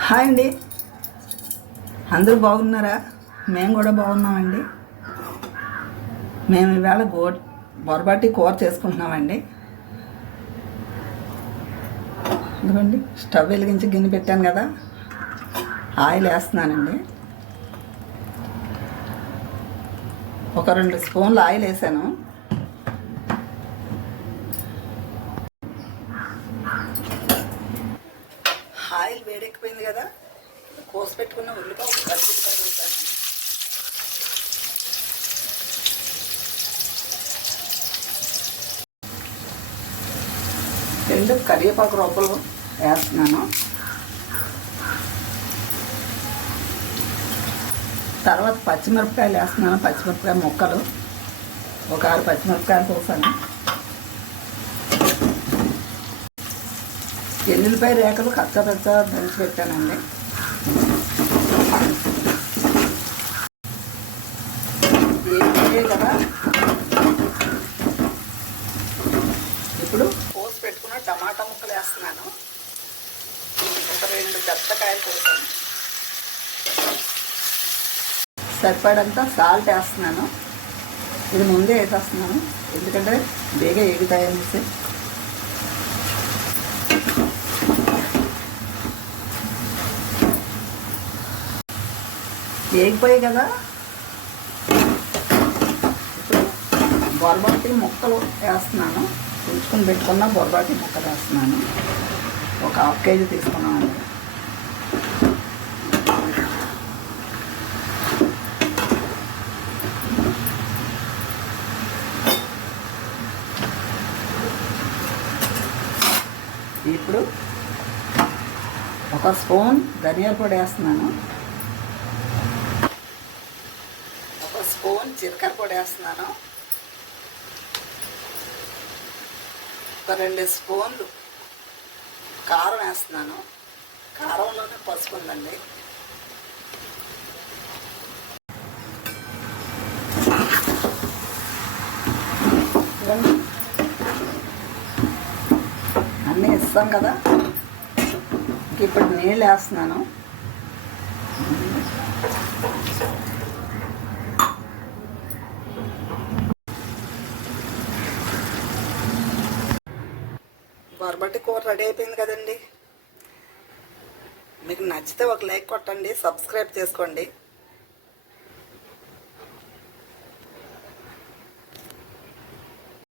Hi అండి. అందరూ బాగున్నారా? మేము కూడా బాగున్నామండి. మేము ఈవేళ గో బొరబాటి కూర చేసుకుంటున్నామండి. ఎందుకండి స్టవ్ వెలిగించి గిన్నె పెట్టాను కదా. ఆయిల్ వేస్తున్నానండి. ఒక రెండు స్పూన్లు ఆయిల్ వేసాను ఆయిల్ వేడెక్కిపోయింది కదా కోసి పెట్టుకున్న ఉల్లిపాయ ఒక పచ్చి ఉల్లిపాయ రెండు కరివేపాకు రూపలు వేస్తున్నాను? తర్వాత పచ్చిమిరపకాయలు వేస్తున్నాను పచ్చిమిరపకాయ ముక్కలు. ఒక ఆరు పచ్చిమిరపకాయలు పోసాను ఎల్లుల్లిపాయ రేఖలు కచ్చ పెద్ద దంచి పెట్టానండి. ఏం కదా? ఇప్పుడు కోసి పెట్టుకున్న టమాటా ముక్కలు వేస్తున్నాను. ఒక రెండు దత్తకాయలు కోసాను. సరిపడంత సాల్ట్ వేస్తున్నాను. ఇది ముందే వేసేస్తున్నాను. ఎందుకంటే బేగా ఎగుతాయనేసి. వేగిపోయాయి కదా. ఇప్పుడు బొరబాటి ముక్కలు వేస్తున్నాను. ఉంచుకుని పెట్టుకున్న బొరబాటి ముక్కలు వేస్తున్నాను. ఒక హాఫ్ కేజీ తీసుకున్నాను. ఇప్పుడు ఒక స్పూన్ ధనియాల పొడి వేస్తున్నాను ఒక స్పూన్ జీలకర్ర పొడి వేస్తున్నాను. ఒక రెండు స్పూన్లు కారం వేస్తున్నాను. కారంలోనే పసుపు ఉందండి. అన్నీ ఇస్తాం కదా. ఇంక ఇప్పుడు నీళ్ళు వేస్తున్నాను. బొరబట్టి కూర రెడీ అయిపోయింది కదండి. మీకు నచ్చితే ఒక లైక్ కొట్టండి సబ్స్క్రైబ్ చేసుకోండి.